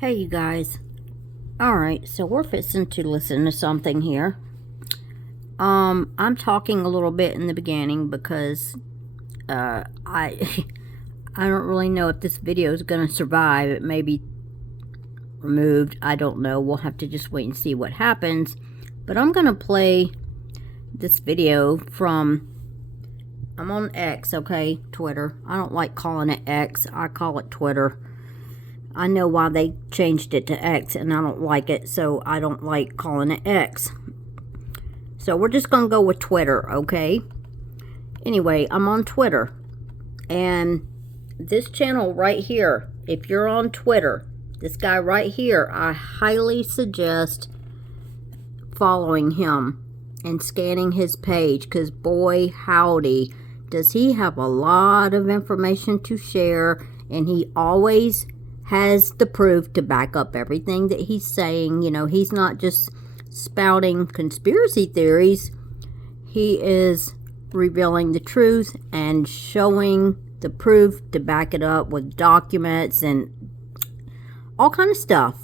Hey, you guys. Alright, so we're fixing to listen to something here. I'm talking a little bit in the beginning because, I, I don't really know if this video is going to survive. It may be removed. I don't know. We'll have to just wait and see what happens. But I'm going to play this video from, I'm on X, okay? Twitter. I don't like calling it X. I call it Twitter. I know why they changed it to X, and I don't like it, so I don't like calling it X. So we're just going to go with Twitter, okay? Anyway, I'm on Twitter, and this channel right here, if you're on Twitter, this guy right here, I highly suggest following him and scanning his page, because boy, howdy, does he have a lot of information to share, and he always has the proof to back up everything that he's saying. You know, he's not just spouting conspiracy theories. He is revealing the truth and showing the proof to back it up with documents and all kind of stuff.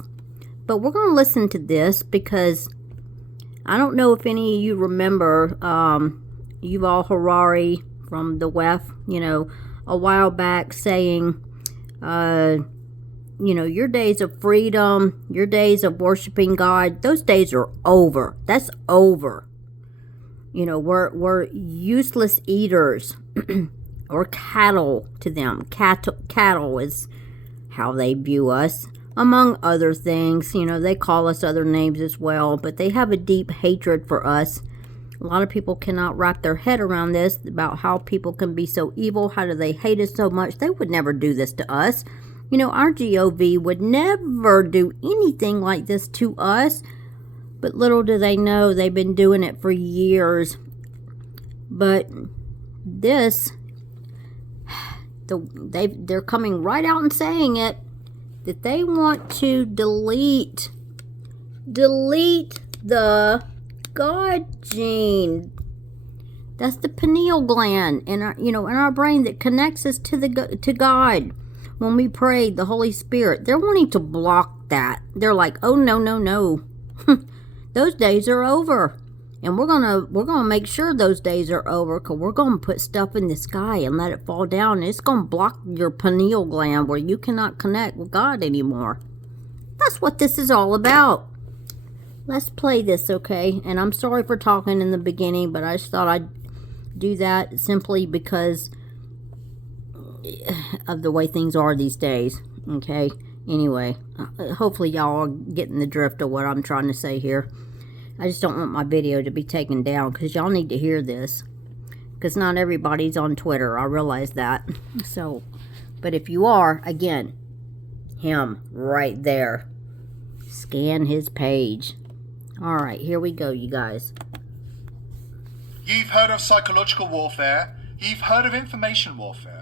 But we're going to listen to this because I don't know if any of you remember Yuval Harari from the WEF, you know, a while back saying, you know, your days of freedom, your days of worshiping God, those days are over. That's over. You know, we're useless eaters or cattle to them. Cattle is how they view us, among other things. You know, they call us other names as well, but they have a deep hatred for us. A lot of people cannot wrap their head around this, about how people can be so evil. How do they hate us so much? They would never do this to us. You know, our GOV would never do anything like this to us. But little do they know, they've been doing it for years. But this, they're coming right out and saying it, that they want to delete the God gene. That's the pineal gland in our, you know, in our brain that connects us to God. When we pray, the Holy Spirit, they're wanting to block that. They're like, oh, no, no, no. Those days are over. And we're gonna make sure those days are over, because we're going to put stuff in the sky and let it fall down. And it's going to block your pineal gland where you cannot connect with God anymore. That's what this is all about. Let's play this, okay? And I'm sorry for talking in the beginning, but I just thought I'd do that simply because of the way things are these days, okay? Anyway, hopefully y'all are getting the drift of what I'm trying to say here. I just don't want my video to be taken down, because y'all need to hear this, because not everybody's on Twitter. I realize that. So, but if you are, again, him right there, scan his page. Alright, here we go, you guys. You've heard of psychological warfare. You've heard of information warfare.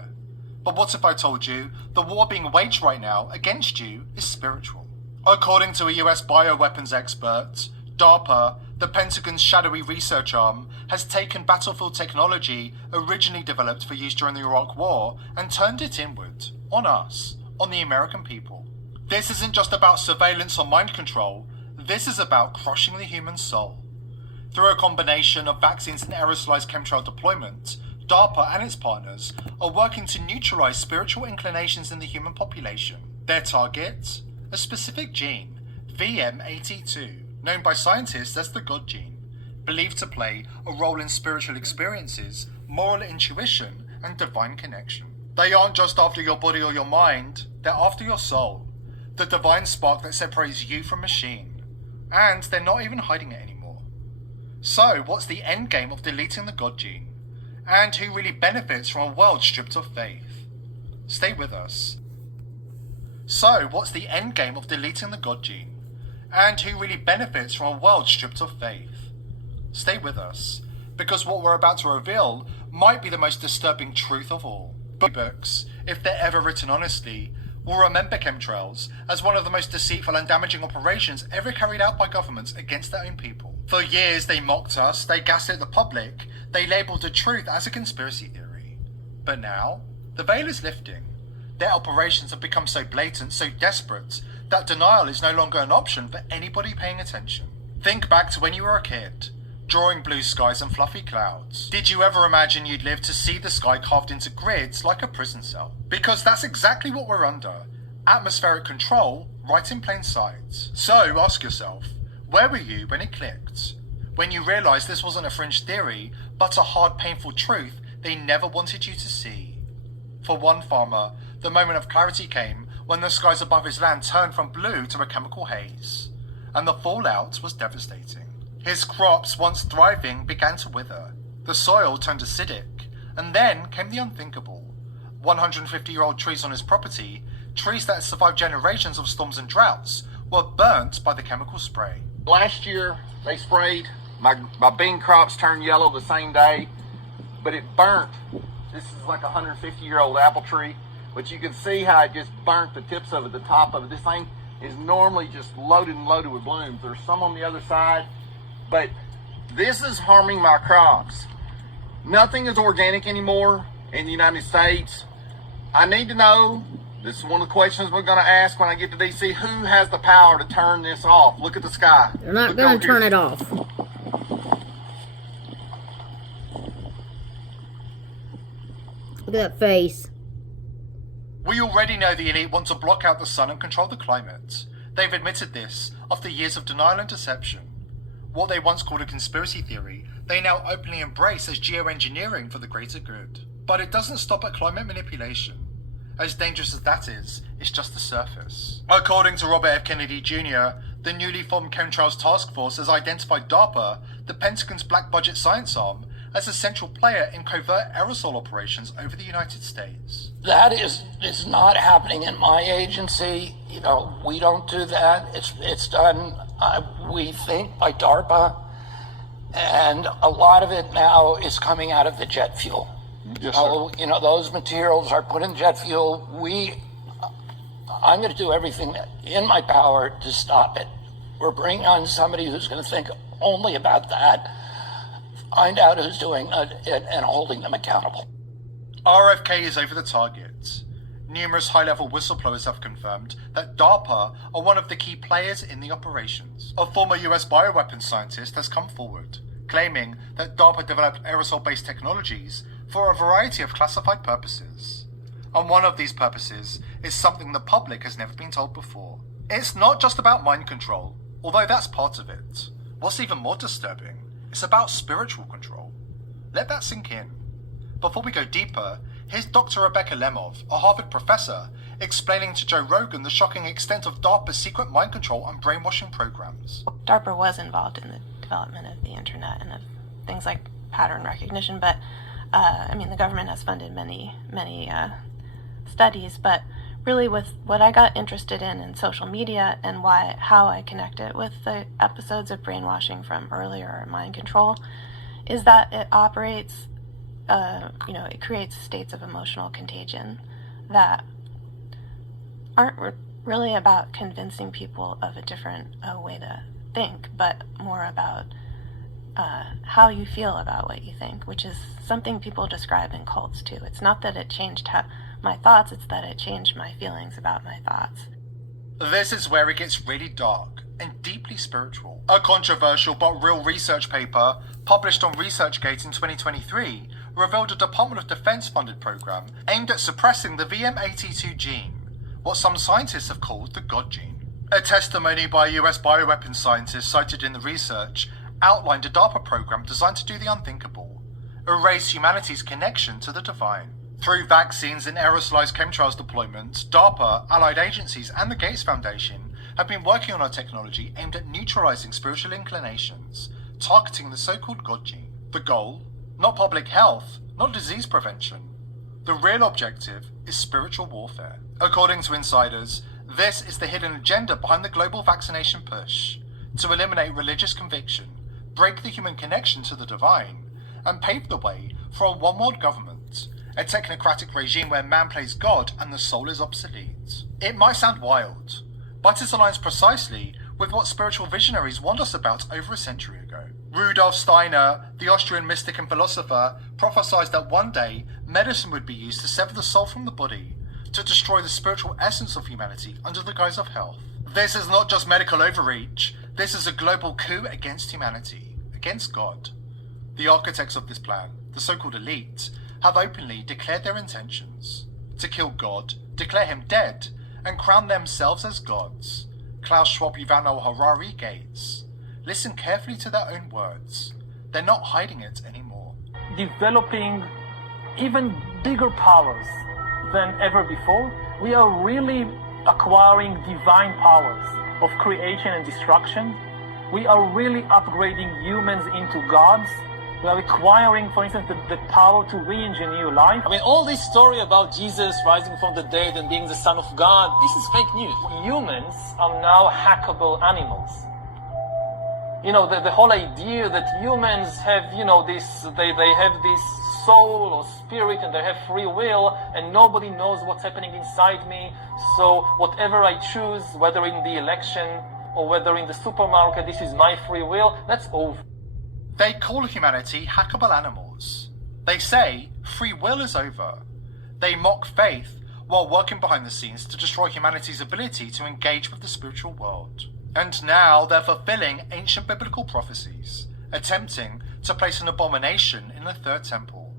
But what if I told you the war being waged right now against you is spiritual? According to a US bioweapons expert, DARPA, the Pentagon's shadowy research arm, has taken battlefield technology originally developed for use during the Iraq War and turned it inward, on us, on the American people. This isn't just about surveillance or mind control, this is about crushing the human soul. Through a combination of vaccines and aerosolized chemtrail deployment, DARPA and its partners are working to neutralize spiritual inclinations in the human population. Their target? A specific gene, VM82, known by scientists as the God gene, believed to play a role in spiritual experiences, moral intuition, and divine connection. They aren't just after your body or your mind, they're after your soul, the divine spark that separates you from machine. And they're not even hiding it anymore. So, what's the end game of deleting the God gene? And who really benefits from a world stripped of faith? Stay with us. So, what's the end game of deleting the God gene? And who really benefits from a world stripped of faith? Stay with us, because what we're about to reveal might be the most disturbing truth of all. Books, if they're ever written honestly, will remember chemtrails as one of the most deceitful and damaging operations ever carried out by governments against their own people. For years they mocked us, they gaslit the public, they labelled the truth as a conspiracy theory. But now, the veil is lifting. Their operations have become so blatant, so desperate, that denial is no longer an option for anybody paying attention. Think back to when you were a kid, drawing blue skies and fluffy clouds. Did you ever imagine you'd live to see the sky carved into grids like a prison cell? Because that's exactly what we're under. Atmospheric control right in plain sight. So ask yourself, where were you when it clicked? When you realised this wasn't a fringe theory, but a hard, painful truth they never wanted you to see. For one farmer, the moment of clarity came when the skies above his land turned from blue to a chemical haze, and the fallout was devastating. His crops, once thriving, began to wither. The soil turned acidic, and then came the unthinkable. 150-year-old trees on his property, trees that had survived generations of storms and droughts, were burnt by the chemical spray. Last year, they sprayed. My bean crops turned yellow the same day, but it burnt. This is like a 150-year-old apple tree, but you can see how it just burnt the tips of it, the top of it. This thing is normally just loaded and loaded with blooms. There's some on the other side, but this is harming my crops. Nothing is organic anymore in the United States. I need to know, this is one of the questions we're going to ask when I get to DC, who has the power to turn this off? Look at the sky. They're not going to turn it off. Look at that face. We already know the elite want to block out the sun and control the climate. They've admitted this after years of denial and deception. What they once called a conspiracy theory, they now openly embrace as geoengineering for the greater good. But it doesn't stop at climate manipulation. As dangerous as that is, it's just the surface. According to Robert F. Kennedy Jr., the newly formed Chemtrails Task Force has identified DARPA, the Pentagon's black budget science arm, as a central player in covert aerosol operations over the United States. That is not happening in my agency. We don't do that. It's done, we think, by DARPA. And a lot of it now is coming out of the jet fuel. Yes, sir. Those materials are put in jet fuel. I'm going to do everything in my power to stop it. We're bringing on somebody who's going to think only about that, find out who's doing it, and holding them accountable. RFK is over the target. Numerous high-level whistleblowers have confirmed that DARPA are one of the key players in the operations. A former US bioweapons scientist has come forward, claiming that DARPA developed aerosol-based technologies for a variety of classified purposes. And one of these purposes is something the public has never been told before. It's not just about mind control, although that's part of it. What's even more disturbing, it's about spiritual control. Let that sink in. Before we go deeper, here's Dr. Rebecca Lemov, a Harvard professor, explaining to Joe Rogan the shocking extent of DARPA's secret mind control and brainwashing programs. DARPA was involved in the development of the internet and of things like pattern recognition, but the government has funded many studies, but really with what I got interested in social media and how I connect it with the episodes of brainwashing from earlier, mind control, is that it operates, it creates states of emotional contagion that aren't really about convincing people of a different way to think, but more about how you feel about what you think, which is something people describe in cults too. It's not that it changed my thoughts, it's that it changed my feelings about my thoughts. This is where it gets really dark and deeply spiritual. A controversial but real research paper published on ResearchGate in 2023 revealed a Department of Defense funded program aimed at suppressing the VM82 gene, what some scientists have called the God gene. A testimony by a US bioweapons scientist cited in the research outlined a DARPA program designed to do the unthinkable, erase humanity's connection to the divine. Through vaccines and aerosolized chemtrails deployments, DARPA, allied agencies, and the Gates Foundation have been working on a technology aimed at neutralizing spiritual inclinations, targeting the so-called God gene. The goal? Not public health, not disease prevention. The real objective is spiritual warfare. According to insiders, this is the hidden agenda behind the global vaccination push, to eliminate religious conviction, break the human connection to the divine, and pave the way for a one-world government, a technocratic regime where man plays God and the soul is obsolete. It might sound wild, but it aligns precisely with what spiritual visionaries warned us about over a century ago. Rudolf Steiner, the Austrian mystic and philosopher, prophesied that one day medicine would be used to sever the soul from the body, to destroy the spiritual essence of humanity under the guise of health. This is not just medical overreach, this is a global coup against humanity, against God. The architects of this plan, the so-called elite, have openly declared their intentions to kill God, declare him dead, and crown themselves as gods. Klaus Schwab, Yuval Noah Harari, Gates. Listen carefully to their own words. They're not hiding it anymore. Developing even bigger powers than ever before. We are really acquiring divine powers of creation and destruction. We are really upgrading humans into gods. We are acquiring, for instance, the power to re-engineer life. I mean, all this story about Jesus rising from the dead and being the Son of God, this is fake news. Humans are now hackable animals. You know, the whole idea that humans have, they have this soul or spirit and they have free will and nobody knows what's happening inside me. So whatever I choose, whether in the election or whether in the supermarket, this is my free will, that's over. They call humanity hackable animals. They say free will is over. They mock faith while working behind the scenes to destroy humanity's ability to engage with the spiritual world. And now they're fulfilling ancient biblical prophecies, attempting to place an abomination in the third temple.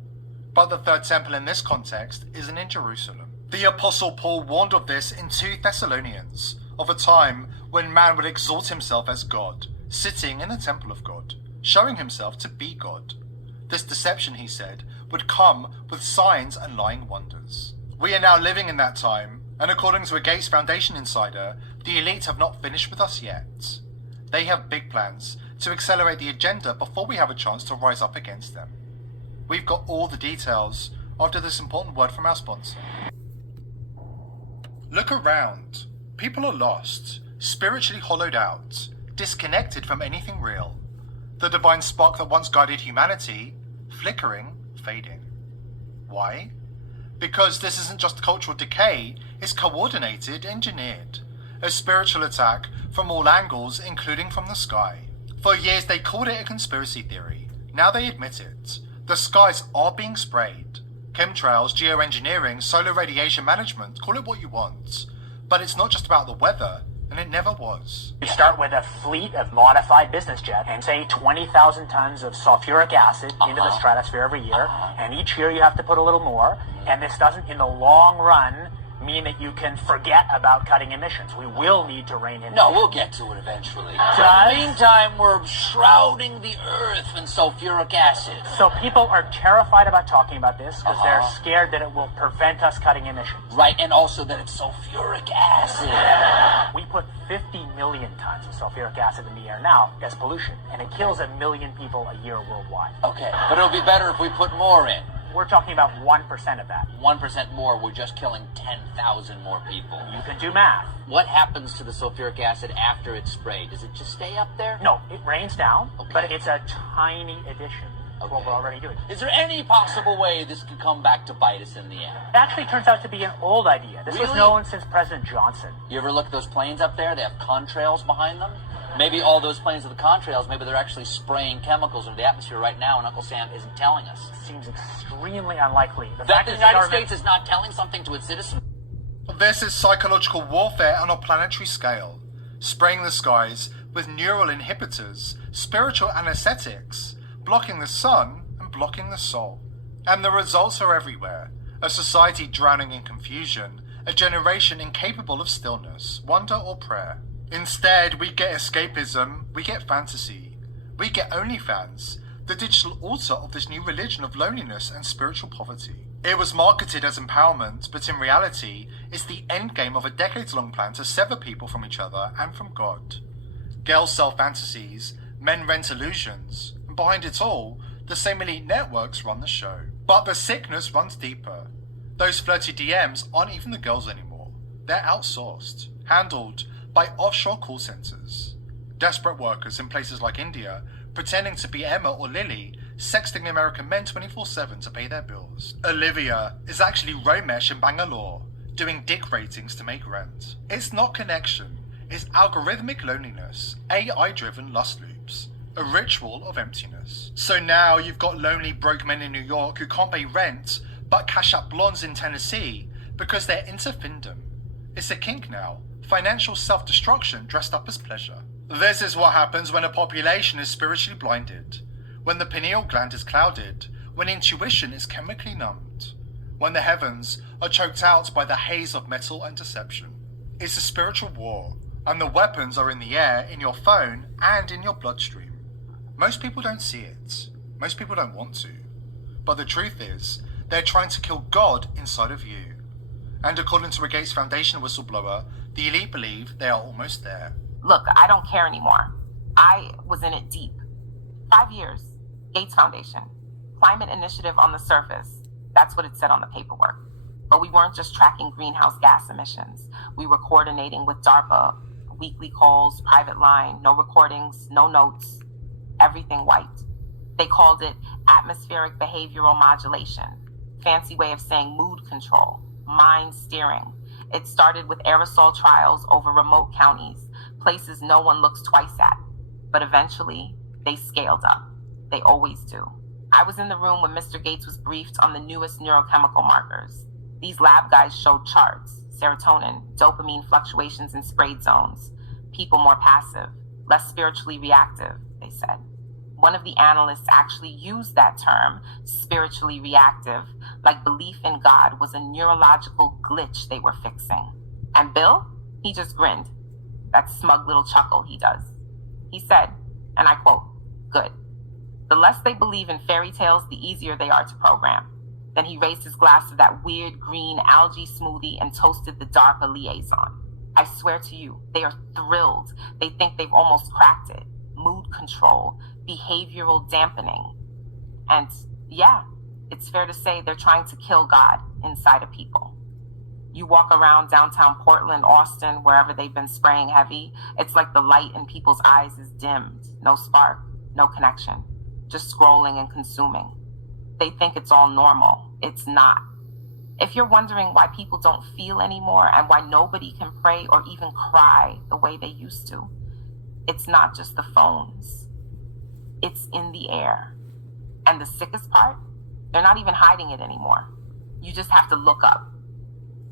But the third temple in this context isn't in Jerusalem. The Apostle Paul warned of this in 2 Thessalonians, of a time when man would exalt himself as God, sitting in the temple of God, showing himself to be God. This deception, he said, would come with signs and lying wonders. We are now living in that time, and according to a Gates Foundation insider, the elite have not finished with us yet. They have big plans to accelerate the agenda before we have a chance to rise up against them. We've got all the details after this important word from our sponsor. Look around. People are lost, spiritually hollowed out, disconnected from anything real. The divine spark that once guided humanity, flickering, fading. Why? Because this isn't just cultural decay, it's coordinated, engineered. A spiritual attack from all angles, including from the sky. For years they called it a conspiracy theory. Now they admit it. The skies are being sprayed. Chemtrails, geoengineering, solar radiation management, call it what you want. But it's not just about the weather, and it never was. You start with a fleet of modified business jets and say 20,000 tons of sulfuric acid into the stratosphere every year. And each year you have to put a little more. And this doesn't, in the long run, mean that you can forget about cutting emissions. We will need to rein in. No, we'll get to it eventually. In Does- the meantime, we're shrouding the earth in sulfuric acid. So people are terrified about talking about this because they're scared that it will prevent us cutting emissions. Right, and also that it's sulfuric acid. We put 50 million tons of sulfuric acid in the air now as pollution, and it kills 1 million people a year worldwide. Okay, but it'll be better if we put more in. We're talking about 1% of that. 1% more, we're just killing 10,000 more people. You can do math. What happens to the sulfuric acid after it's sprayed? Does it just stay up there? No, it rains down, Okay. but it's a tiny addition to what Okay. we're already doing. Is there any possible way this could come back to bite us in the end? It actually turns out to be an old idea. This was Really? known since President Johnson. You ever look at those planes up there? They have contrails behind them. Maybe all those planes with the contrails, maybe they're actually spraying chemicals into the atmosphere right now, and Uncle Sam isn't telling us. Seems extremely unlikely. The That fact the is United government- States is not telling something to its citizens. This is psychological warfare on a planetary scale, spraying the skies with neural inhibitors, spiritual anesthetics, blocking the sun and blocking the soul. And the results are everywhere. A society drowning in confusion, a generation incapable of stillness, wonder or prayer. Instead, we get escapism, we get fantasy, we get OnlyFans, the digital altar of this new religion of loneliness and spiritual poverty. It was marketed as empowerment, but in reality, it's the endgame of a decades-long plan to sever people from each other and from God. Girls sell fantasies, men rent illusions, and behind it all, the same elite networks run the show. But the sickness runs deeper. Those flirty DMs aren't even the girls anymore. They're outsourced, handled by offshore call centers. Desperate workers in places like India, pretending to be Emma or Lily, sexting American men 24/7 to pay their bills. Olivia is actually Romesh in Bangalore, doing dick ratings to make rent. It's not connection, it's algorithmic loneliness, AI-driven lust loops, a ritual of emptiness. So now you've got lonely broke men in New York who can't pay rent, but cash up blondes in Tennessee, because they're into findom. It's a kink now, financial self-destruction dressed up as pleasure. This is what happens when a population is spiritually blinded, when the pineal gland is clouded, when intuition is chemically numbed, when the heavens are choked out by the haze of metal and deception. It's a spiritual war, and the weapons are in the air, in your phone, and in your bloodstream. Most people don't see it. Most people don't want to. But the truth is, they're trying to kill God inside of you. And according to a Gates Foundation whistleblower, the elite believe they are almost there. Look, I don't care anymore. I was in it deep. 5 years. Gates Foundation. Climate initiative on the surface. That's what it said on the paperwork. But we weren't just tracking greenhouse gas emissions. We were coordinating with DARPA, weekly calls, private line, no recordings, no notes, everything white. They called it atmospheric behavioral modulation. Fancy way of saying mood control, mind steering. It started with aerosol trials over remote counties, places no one looks twice at. But eventually, they scaled up. They always do. I was in the room when Mr. Gates was briefed on the newest neurochemical markers. These lab guys showed charts, serotonin, dopamine fluctuations in sprayed zones, people more passive, less spiritually reactive, they said. One of the analysts actually used that term, spiritually reactive, like belief in God was a neurological glitch they were fixing. And Bill, he just grinned. That smug little chuckle he does. He said, and I quote, "Good. The less they believe in fairy tales, the easier they are to program." Then he raised his glass of that weird green algae smoothie and toasted the DARPA liaison. I swear to you, they are thrilled. They think they've almost cracked it. Mood control, behavioral dampening. And yeah, it's fair to say they're trying to kill God inside of people. You walk around downtown Portland, Austin, wherever they've been spraying heavy, it's like the light in people's eyes is dimmed. No spark, no connection, just scrolling and consuming. They think it's all normal. It's not. If you're wondering why people don't feel anymore and why nobody can pray or even cry the way they used to, it's not just the phones. It's in the air. And the sickest part, they're not even hiding it anymore. You just have to look up.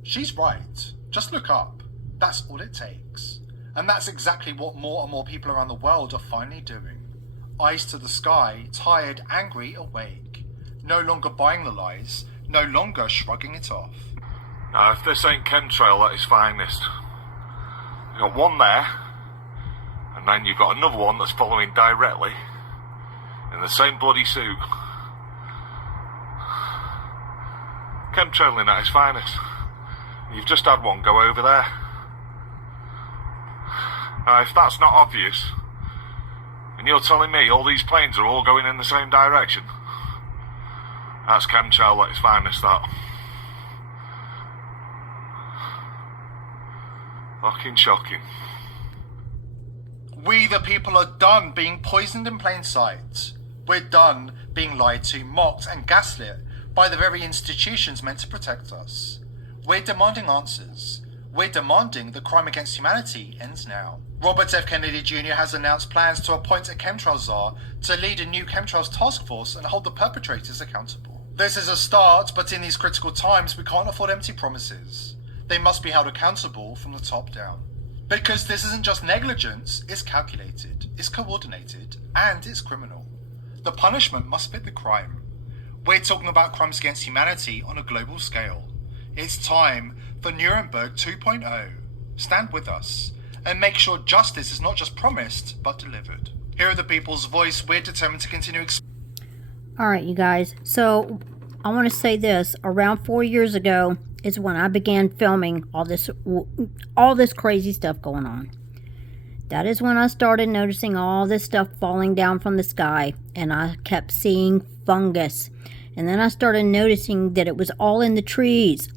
She's right. Just look up. That's all it takes. And that's exactly what more and more people around the world are finally doing. Eyes to the sky, tired, angry, awake. No longer buying the lies, no longer shrugging it off. Now, if this ain't chemtrail at its finest, you've got one there, and then you've got another one that's following directly in the same bloody suit. Chemtrailing at its finest. You've just had one go over there. Now, if that's not obvious, and you're telling me all these planes are all going in the same direction, that's chemtrail at its finest, that. Fucking shocking. We the people are done being poisoned in plain sight. We're done being lied to, mocked and gaslit by the very institutions meant to protect us. We're demanding answers. We're demanding the crime against humanity ends now. Robert F. Kennedy Jr. has announced plans to appoint a chemtrail czar to lead a new chemtrails task force and hold the perpetrators accountable. This is a start, but in these critical times we can't afford empty promises. They must be held accountable from the top down. Because this isn't just negligence, it's calculated, it's coordinated, and it's criminal. The punishment must fit the crime. We're talking about crimes against humanity on a global scale. It's time for Nuremberg 2.0. Stand with us and make sure justice is not just promised, but delivered. Hear the people's voice. We're determined to continue. All right, you guys. So I want to say this. Around 4 years ago is when I began filming all this crazy stuff going on. That is when I started noticing all this stuff falling down from the sky, and I kept seeing fungus. And then I started noticing that it was all in the trees.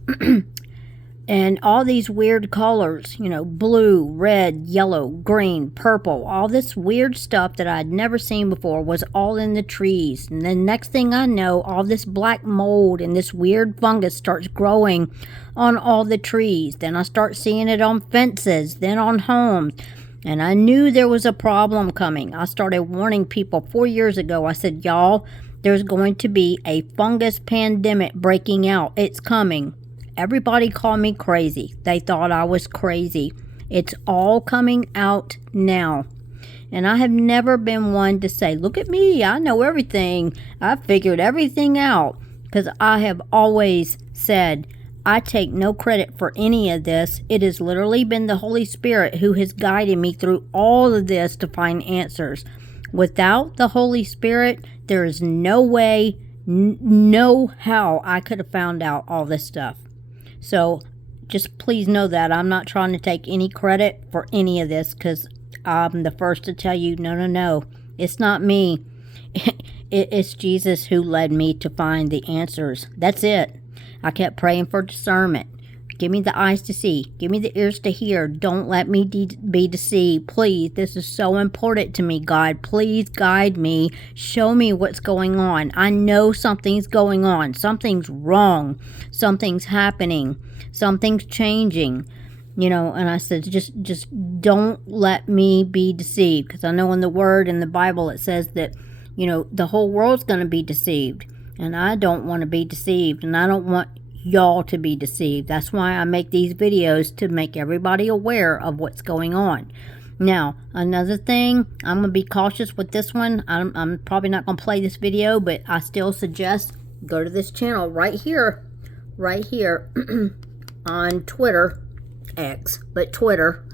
And all these weird colors, you know, blue, red, yellow, green, purple, all this weird stuff that I'd never seen before was all in the trees. And then next thing I know, all this black mold and this weird fungus starts growing on all the trees. Then I start seeing it on fences, then on homes. And I knew there was a problem coming. I started warning people 4 years ago. I said, y'all, there's going to be a fungus pandemic breaking out. It's coming. everybody called me crazy. They thought I was crazy. It's all coming out now. And I have never been one to say, look at me, I know everything. I figured everything out. Because I have always said, I take no credit for any of this. It has literally been the Holy Spirit who has guided me through all of this to find answers. Without the Holy Spirit, there is no way, no how I could have found out all this stuff. So just please know that I'm not trying to take any credit for any of this, because I'm the first to tell you, no. It's not me. It's Jesus who led me to find the answers. That's it. I kept praying for discernment. Give me the eyes to see. Give me the ears to hear. Don't let me be deceived. Please, this is so important to me, God. Please guide me. Show me what's going on. I know something's going on. Something's wrong. Something's happening. Something's changing. You know, and I said, just don't let me be deceived. Because I know in the Word, in the Bible, it says that, you know, the whole world's going to be deceived. And I don't want to be deceived. And I don't want y'all to be deceived. That's why I make these videos, to make everybody aware of what's going on. Now, another thing, I'm going to be cautious with this one. I'm probably not going to play this video, but I still suggest go to this channel right here on Twitter, X, but Twitter,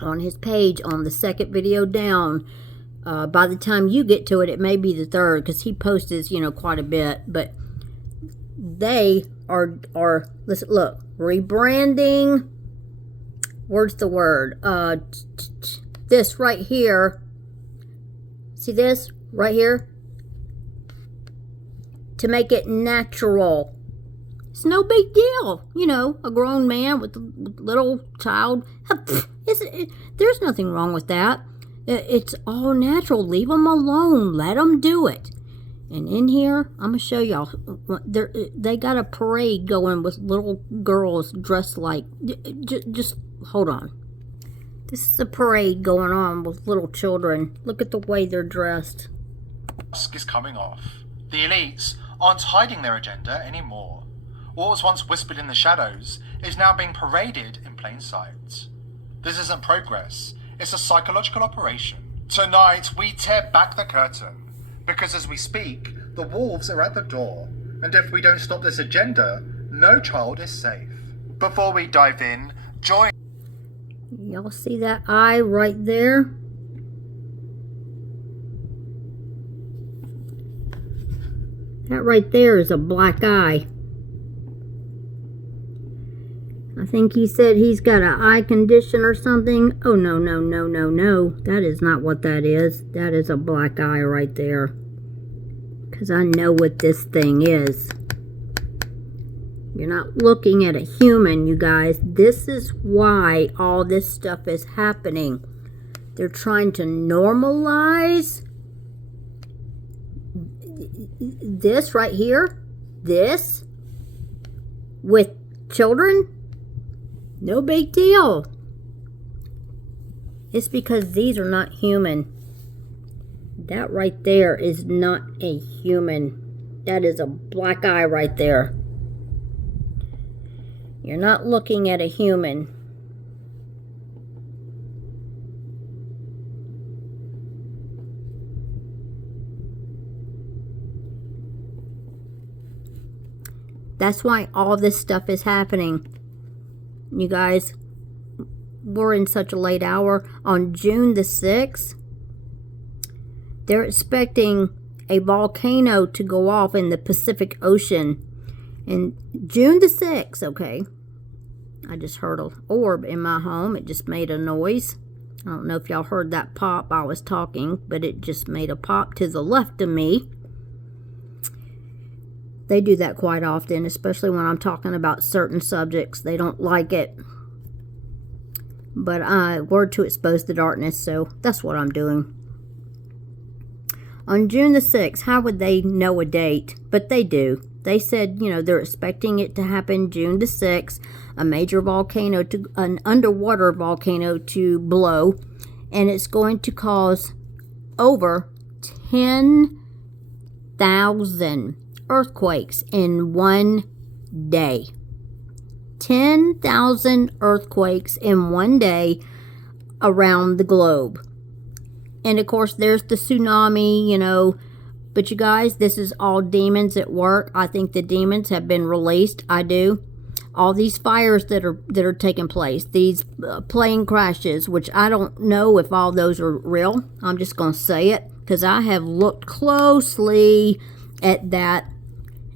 on his page, on the second video down. By the time you get to it, it may be the third, because he posts, you know, quite a bit. But they are listen, look, rebranding. Where's the word? This right here. See this right here? To make it natural. It's no big deal. You know, a grown man with a little child. There's nothing wrong with that. It's all natural. Leave them alone. Let them do it. And in here, I'm going to show y'all. They got a parade going with little girls dressed like... Just hold on. This is a parade going on with little children. Look at the way they're dressed. Mask is coming off. The elites aren't hiding their agenda anymore. What was once whispered in the shadows is now being paraded in plain sight. This isn't progress. It's a psychological operation. Tonight, we tear back the curtain. Because as we speak, the wolves are at the door. And if we don't stop this agenda, no child is safe. Before we dive in, join... Y'all see that eye right there? That right there is a black eye. I think he said he's got an eye condition or something. Oh, no. That is not what that is. That is a black eye right there. Because I know what this thing is. You're not looking at a human, you guys. This is why all this stuff is happening. They're trying to normalize this right here. This. With children. No big deal. It's because these are not human. That right there is not a human. That is a black eye right there. You're not looking at a human. That's why all this stuff is happening. You guys, we're in such a late hour. On June the 6th, they're expecting a volcano to go off in the Pacific Ocean. And June the 6th, okay. I just heard an orb in my home. It just made a noise. I don't know if y'all heard that pop. I was talking, but it just made a pop to the left of me. They do that quite often, especially when I'm talking about certain subjects. They don't like it. But word to expose the darkness, so that's what I'm doing. On June the 6th, how would they know a date? But they do. They said, you know, they're expecting it to happen June the 6th, a major volcano, an underwater volcano to blow, and it's going to cause over 10,000 earthquakes in one day. 10,000 earthquakes in one day around the globe. And of course, there's the tsunami, you know. But you guys, this is all demons at work. I think the demons have been released. I do. All these fires that are taking place, these plane crashes, which I don't know if all those are real. I'm just going to say it because I have looked closely at that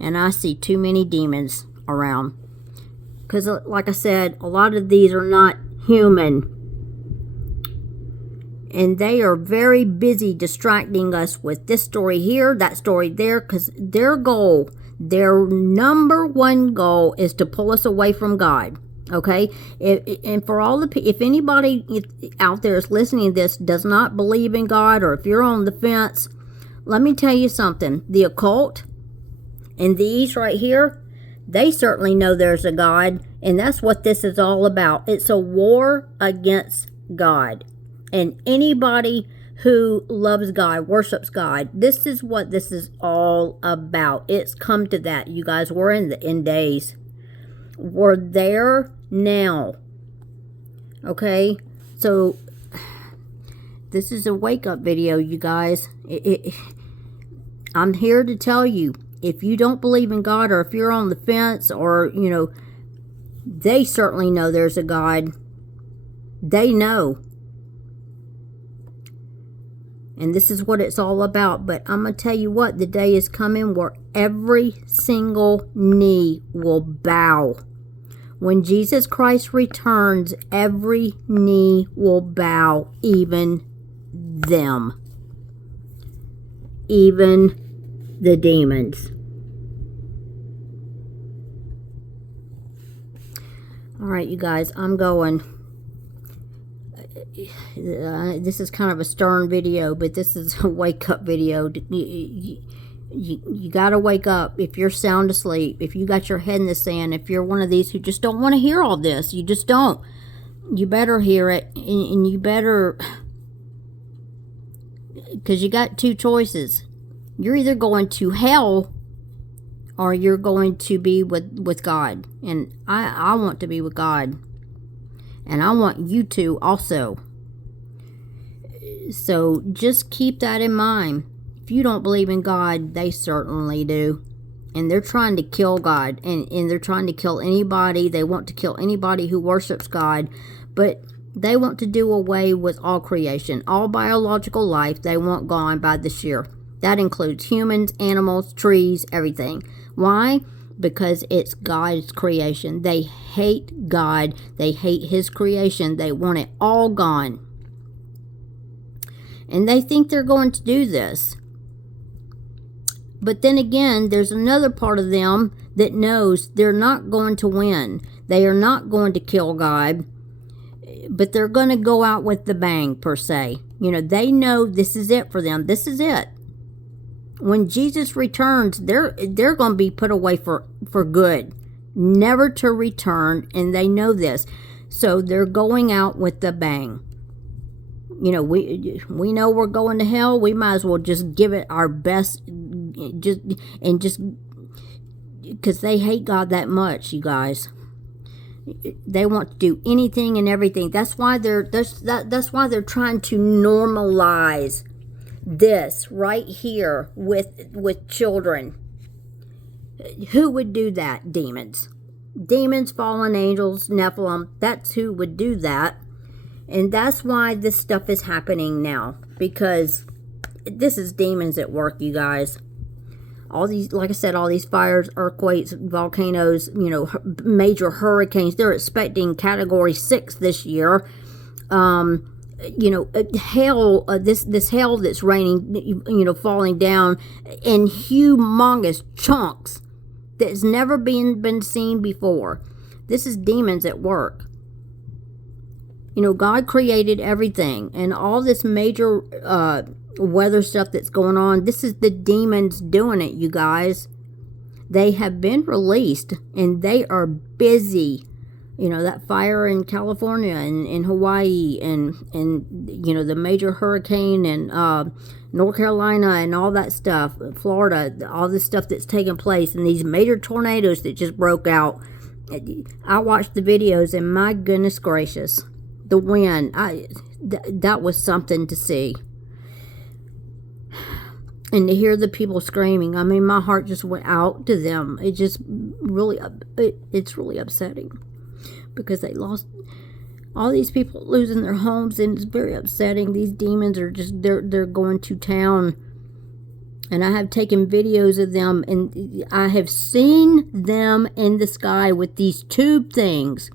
and I see too many demons around. Because like I said, a lot of these are not human. And they are very busy distracting us with this story here, that story there, because their goal, their number one goal is to pull us away from God. Okay? And for all if anybody out there is listening to this does not believe in God, or if you're on the fence, let me tell you something. The occult and these right here, they certainly know there's a God, and that's what this is all about. It's a war against God. And anybody who loves God, worships God, this is what this is all about. It's come to that, you guys. We're in the end days. We're there now. Okay? So, this is a wake-up video, you guys. I'm here to tell you, if you don't believe in God, or if you're on the fence, or, you know, they certainly know there's a God. They know. And this is what it's all about. But I'm going to tell you what, the day is coming where every single knee will bow. When Jesus Christ returns, every knee will bow, even them. Even the demons. Alright, you guys, I'm going. This is kind of a stern video, but this is a wake-up video. You got to wake up if you're sound asleep, if you got your head in the sand, if you're one of these who just don't want to hear all this. You just don't. You better hear it, and you better... Because you got two choices. You're either going to hell, or you're going to be with God. And I want to be with God. And I want you to also. So just keep that in mind. If you don't believe in God, they certainly do. And they're trying to kill God. And they're trying to kill anybody. They want to kill anybody who worships God. But they want to do away with all creation. All biological life they want gone by this year. That includes humans, animals, trees, everything. Why? Because it's God's creation. They hate God. They hate His creation. They want it all gone. And they think they're going to do this. But then again, there's another part of them that knows they're not going to win. They are not going to kill God. But they're going to go out with the bang, per se. You know, they know this is it for them. This is it. When Jesus returns, they're going to be put away for good, never to return, and they know this. So they're going out with the bang. You know, we know we're going to hell. We might as well just give it our best, just because they hate God that much, you guys. They want to do anything and everything. That's why they're trying to normalize this right here with children. Who would do that? Demons, fallen angels, Nephilim. That's who would do that. And that's why this stuff is happening now, because this is demons at work, you guys. All these, like I said, all these fires, earthquakes, volcanoes, you know, major hurricanes. They're expecting category 6 this year. You know, hail, this hail that's raining, you know, falling down in humongous chunks that's never been seen before. This is demons at work. You know, God created everything, and all this major weather stuff that's going on, this is the demons doing it, you guys. They have been released, and they are busy You know, that fire in California and in Hawaii and you know, the major hurricane in North Carolina and all that stuff, Florida, all this stuff that's taking place, and these major tornadoes that just broke out. I watched the videos, and my goodness gracious, the wind, that was something to see. And to hear the people screaming, I mean, my heart just went out to them. It just really, it's really upsetting, because they lost, all these people losing their homes, and it's very upsetting. These demons are just, they're going to town. And I have taken videos of them, and I have seen them in the sky with these tube things.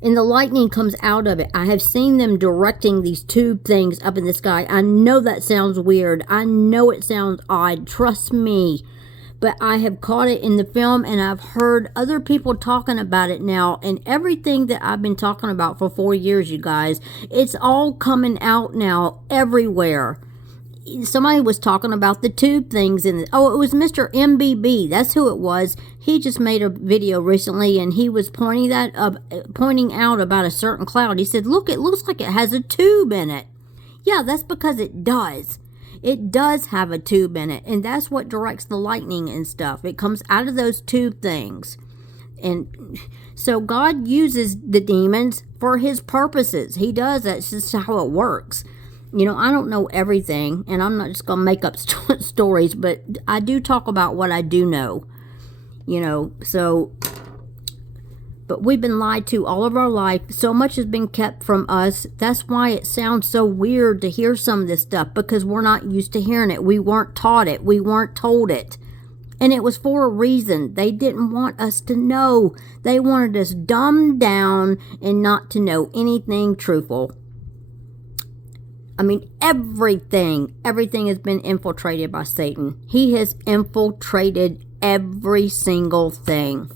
And the lightning comes out of it. I have seen them directing these tube things up in the sky. I know that sounds weird. I know it sounds odd. Trust me. But I have caught it in the film, and I've heard other people talking about it now. And everything that I've been talking about for 4 years, you guys, it's all coming out now everywhere. Somebody was talking about the tube things in it. Oh, it was Mr. MBB. That's who it was. He just made a video recently, and he was pointing out about a certain cloud. He said, look, it looks like it has a tube in it. Yeah, that's because it does. It does have a tube in it, and that's what directs the lightning and stuff. It comes out of those tube things. And so God uses the demons for his purposes. He does. That's just how it works. You know, I don't know everything, and I'm not just going to make up stories, but I do talk about what I do know. You know, so, but we've been lied to all of our life. So much has been kept from us. That's why it sounds so weird to hear some of this stuff, because we're not used to hearing it. We weren't taught it. We weren't told it. And it was for a reason. They didn't want us to know. They wanted us dumbed down and not to know anything truthful. I mean, everything has been infiltrated by Satan. He has infiltrated every single thing.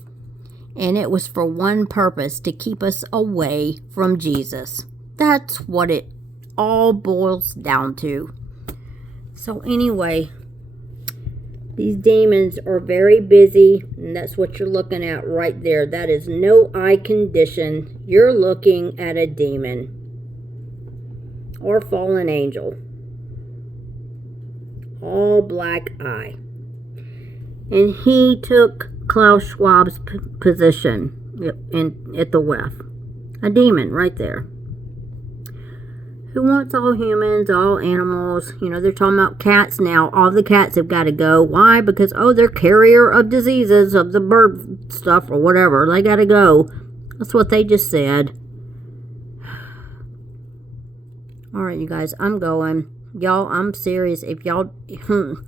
And it was for one purpose, to keep us away from Jesus. That's what it all boils down to. So anyway, these demons are very busy, and that's what you're looking at right there. That is no eye condition. You're looking at a demon. Or fallen angel. All black eye. And he took Klaus Schwab's position at the WEF. A demon right there. Who wants all humans, all animals? You know, they're talking about cats now. All the cats have got to go. Why? Because, oh, they're carrier of diseases, of the bird stuff or whatever. They got to go. That's what they just said. Alright, you guys, I'm going. Y'all, I'm serious. If y'all don't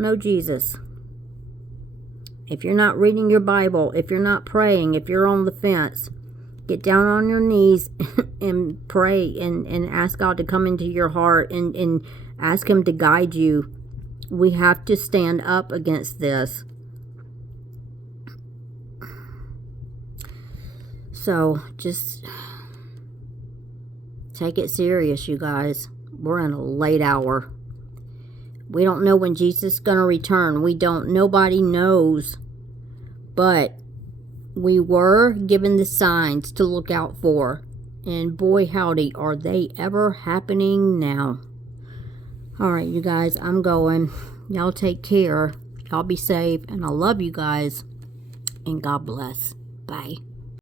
know Jesus, if you're not reading your Bible, if you're not praying, if you're on the fence, get down on your knees and pray and ask God to come into your heart and ask him to guide you. We have to stand up against this. So, just take it serious, you guys. We're in a late hour. We don't know when Jesus is going to return. We don't. Nobody knows. But we were given the signs to look out for. And boy, howdy, are they ever happening now. Alright, you guys, I'm going. Y'all take care. Y'all be safe. And I love you guys. And God bless. Bye.